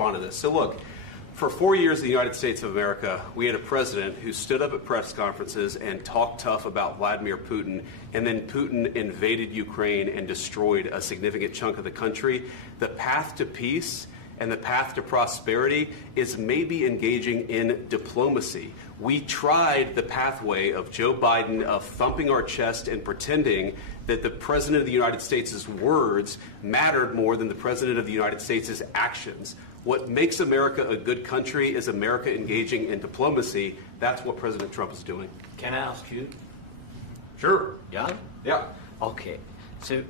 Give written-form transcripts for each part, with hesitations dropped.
respond to this. So look, for 4 years in the United States of America, we had a president who stood up at press conferences and talked tough about Vladimir Putin, and then Putin invaded Ukraine and destroyed a significant chunk of the country. The path to peace and the path to prosperity is maybe engaging in diplomacy. We tried the pathway of Joe Biden of thumping our chest and pretending that the President of the United States' words mattered more than the President of the United States' actions. What makes America a good country is America engaging in diplomacy. That's what President Trump is doing. Can I ask you? Sure. Yeah? Yeah. Okay. So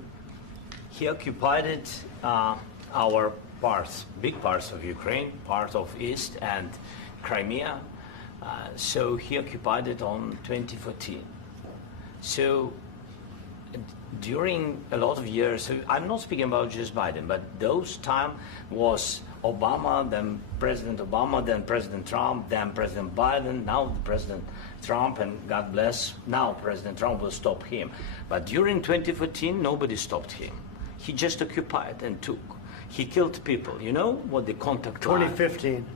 he occupied our parts, big parts of Ukraine, part of East and Crimea. So he occupied it on 2014. So during a lot of years, so I'm not speaking about just Biden, but those time was Obama, then President Obama, then President Trump, then President Biden, now President Trump, and God bless, now President Trump will stop him. But during 2014, nobody stopped him. He just occupied and took. He killed people. You know what the contact line? 2015.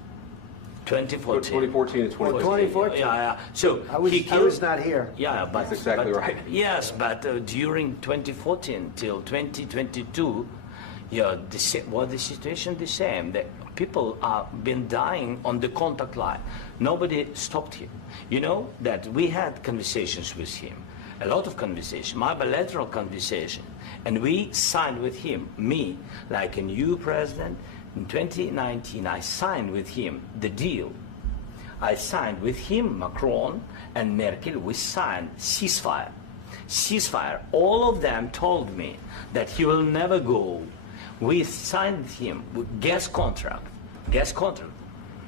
2014. 2014 and 2014. 2014. Yeah. So I was not here. Yeah, but that's exactly right. Yes, but during 2014 till 2022, yeah, the situation the same. The people are been dying on the contact line. Nobody stopped him. You know that we had conversations with him, a lot of conversation, my bilateral conversation, and we signed with him, me, like a new president. In 2019, I signed with him the deal. I signed with him, Macron and Merkel, we signed ceasefire. Ceasefire. All of them told me that he will never go. We signed with him with gas contract. Gas contract.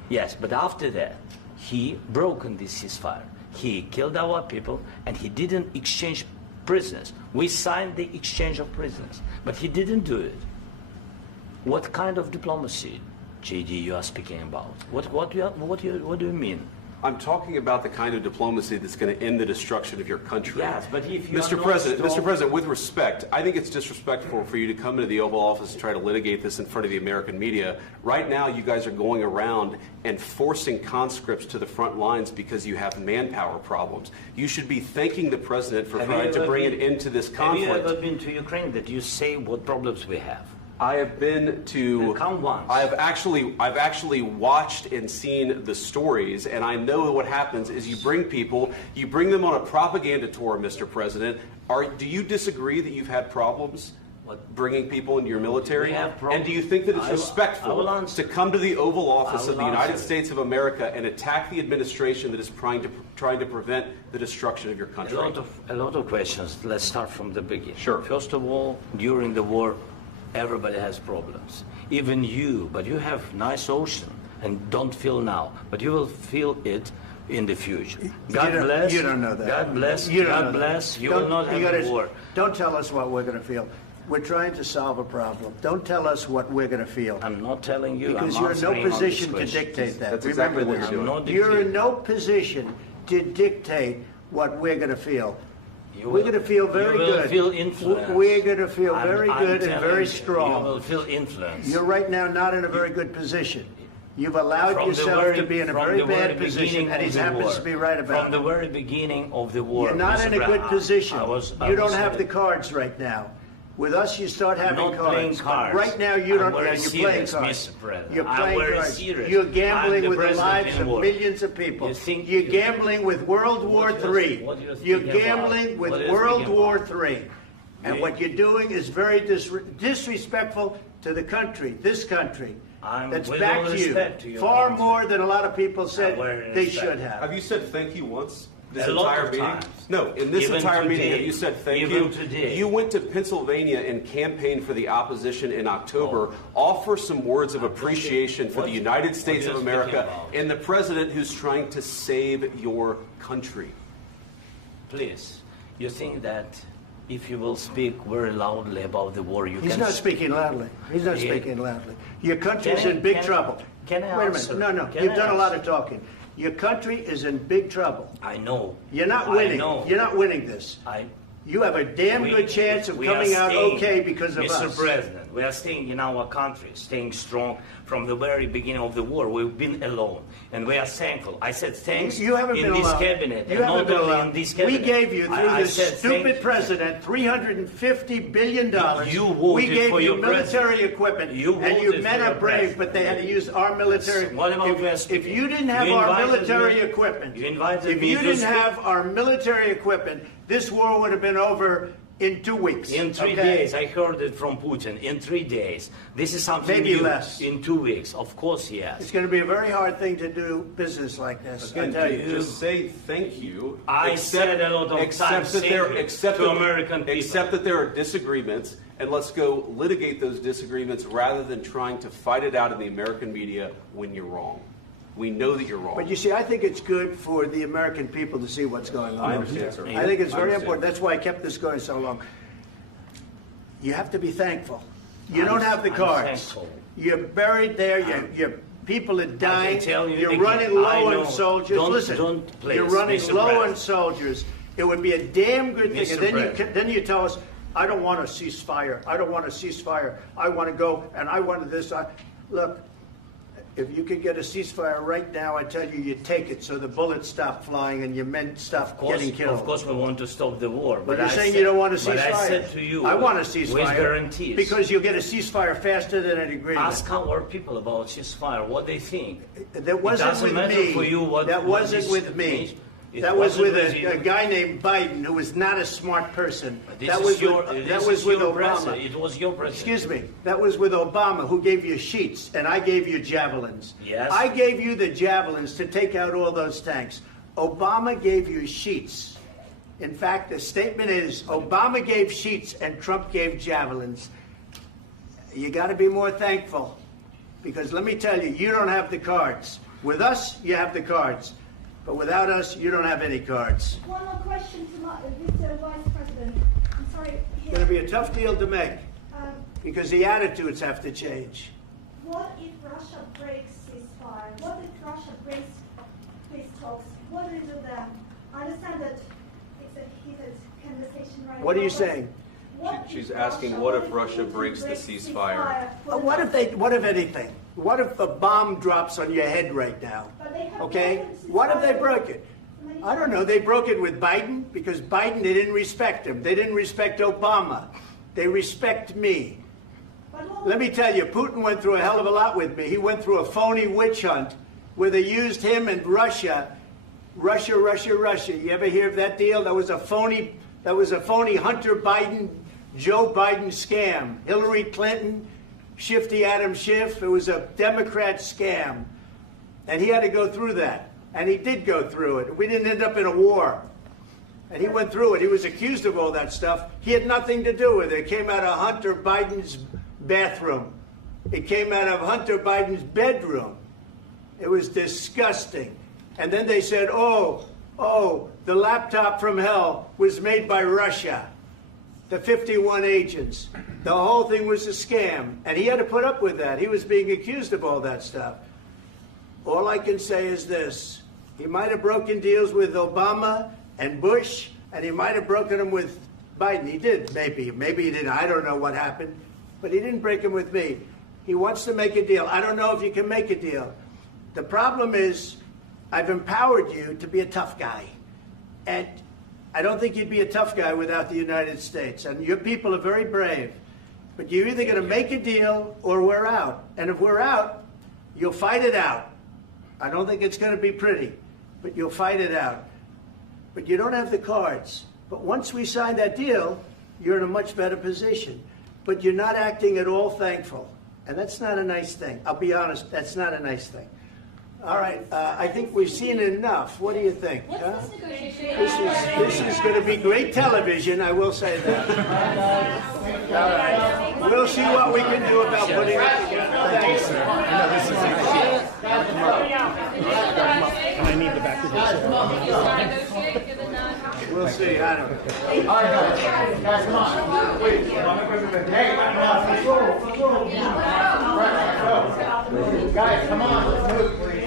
Yes, but after that, he broken this ceasefire. He killed our people and he didn't exchange prisoners. We signed the exchange of prisoners, but he didn't do it. What kind of diplomacy, JD, you are speaking about? What do you mean? I'm talking about the kind of diplomacy that's going to end the destruction of your country. Yes, but if you Mr. President, with respect, I think it's disrespectful for you to come into the Oval Office and try to litigate this in front of the American media. Right now, you guys are going around and forcing conscripts to the front lines because you have manpower problems. You should be thanking the President for trying to bring an end to this conflict. Have you ever been to Ukraine that you say what problems we have? I have been to. Count once. I've actually watched and seen the stories, and I know what happens is you bring them on a propaganda tour, Mr. President. Do you disagree that you've had problems bringing people into your military? And do you think that it's respectful to come to the Oval Office of the United States of America and attack the administration that is trying to prevent the destruction of your country? A lot of questions. Let's start from the beginning. Sure. First of all, during the war, everybody has problems, even you, but you have nice ocean and don't feel now, but you will feel it in the future. God bless. You don't know that. God bless. You God bless. You will not have a war. Don't tell us what we're going to feel. We're trying to solve a problem. Don't tell us what we're going to feel. I'm not telling you. Because you're in no position to dictate that. That's exactly what Remember you're this. doing. You're in no position to dictate what we're going to feel. We're going to feel very good. You will feel influence. We're going to feel very good and very strong. You will feel influence. You're right now not in a very good position. You've allowed yourself to be in a very bad position, and he happens to be right about it. From the very beginning of the war. You're not in a good position. You don't have the cards right now. With us, you start having I'm not playing cards. cards. Right now, you don't. You're playing cards. Mr. President. You're playing cards. Serious. You're gambling with the president lives of war. millions of people. You're gambling with World War III. You're gambling with World War III. And what you're doing is very disrespectful to the country, this country. That's back to you. Far more than a lot of people said they should have. Have you said thank you once? This A lot entire of meeting? times. No, in this Even entire meeting, today. have you said thank Even you? today. You went to Pennsylvania and campaigned for the opposition in October. Offer some words of appreciation for the United States of America and the president who's trying to save your country. Please, you think that if you will speak very loudly about the war, you can... He's not speaking loudly. He's not speaking loudly. Your country's in big trouble. Can I Wait a answer? minute. No. You've done a lot of talking. Your country is in big trouble. I know. You're not winning. I know. You're not winning this. You have a damn good chance of coming out okay because of us. Mr. President, We are staying in our country, staying strong from the very beginning of the war. We've been alone, and we are thankful. I said thanks You haven't in been this alone. cabinet, You and haven't not been only alone. in this We cabinet. gave you, through I this said stupid president, $350 billion. You we voted gave for you your military president. equipment, You and you voted men for are your brave, president. but they had to use our military. What about West If Virginia? you didn't have You our invited military me- equipment, you invited if me you to didn't speak. have our military equipment, this war would have been over in 2 weeks. In 3 okay? days, I heard it from Putin. In 3 days, this is something Maybe new. less. In 2 weeks, of course, It's yes. going to be a very hard thing to do business like this. I Again, tell you. just say thank you. I said a lot of times that thank there, you except to that, American people. Except that there are disagreements, and let's go litigate those disagreements rather than trying to fight it out in the American media when you're wrong. We know that you're wrong. But you see, I think it's good for the American people to see what's going on. I understand, sir. I think it's I very understand. important. That's why I kept this going so long. You have to be thankful. You don't have the I'm cards. thankful. You're buried there. Your people are dying. tell you You're again, running I low know. on soldiers. Don't- Listen, don't please, you're running Mr. low on President. soldiers. It would be a damn good thing. Mr. And then President. then you tell us, I don't want a ceasefire. I don't want a ceasefire. I want to go and I want this. Look, if you could get a ceasefire right now, I tell you, you take it so the bullets stop flying and your men stop getting killed. Of course, we want to stop the war. But you're I saying said- you don't want a ceasefire. But I said to you, I want a ceasefire. with guarantees. Because you'll get a ceasefire faster than an agreement. Ask our people about ceasefire, what they think. That wasn't doesn't with matter me. for you what- that what wasn't this with me. means. It That was wasn't with with you. a guy named Biden who was not a smart person. This That is was your, with, this that was is with your Obama. president. It was your president. Excuse me. That was with Obama, who gave you sheets, and I gave you javelins. Yes. I gave you the javelins to take out all those tanks. Obama gave you sheets. In fact, the statement is Obama gave sheets and Trump gave javelins. You got to be more thankful, because let me tell you, you don't have the cards. With us, you have the cards. But without us, you don't have any cards. One more question to Mr. Vice President. I'm sorry. It's going to be a tough deal to make, Um, because the attitudes have to change. what if Russia breaks ceasefire? What if Russia breaks peace talks? What do we do then? I understand that it's a heated conversation right now. What are you but saying? what if She's asking, what if Russia Putin breaks the ceasefire? What if anything? What if a bomb drops on your head right now? But they have Okay? broken ceasefire What if they broke it? many I don't know. They broke it with Biden, because Biden, they didn't respect him. They didn't respect Obama. They respect me. But what- Let me tell you, Putin went through a hell of a lot with me. He went through a phony witch hunt where they used him and Russia. Russia. You ever hear of that deal? That was a phony Hunter Biden, Joe Biden scam. Hillary Clinton, Shifty Adam Schiff. It was a Democrat scam. And he had to go through that. And he did go through it. We didn't end up in a war. And he went through it. He was accused of all that stuff. He had nothing to do with it. It came out of Hunter Biden's bathroom. It came out of Hunter Biden's bedroom. It was disgusting. And then they said, oh, the laptop from hell was made by Russia. The 51 agents. The whole thing was a scam. And he had to put up with that. He was being accused of all that stuff. All I can say is this. He might have broken deals with Obama and Bush, and he might have broken them with Biden. He did, maybe. Maybe he didn't. I don't know what happened. But he didn't break them with me. He wants to make a deal. I don't know if you can make a deal. The problem is, I've empowered you to be a tough guy. And I don't think you'd be a tough guy without the United States. And your people are very brave. But you're either going to make a deal or we're out. And if we're out, you'll fight it out. I don't think it's going to be pretty, but you'll fight it out. But you don't have the cards. But once we sign that deal, you're in a much better position. But you're not acting at all thankful. And that's not a nice thing. I'll be honest, that's not a nice thing. All right, I think we've seen enough. What do you think? Huh? This is going to be great television, I will say that. All right. We'll see what we can do about putting it together. Thank you, sir. I need the back of this. We'll see. I don't know. Guys, come on. Please. Hey, let's go. Guys, come on. Let's move, please.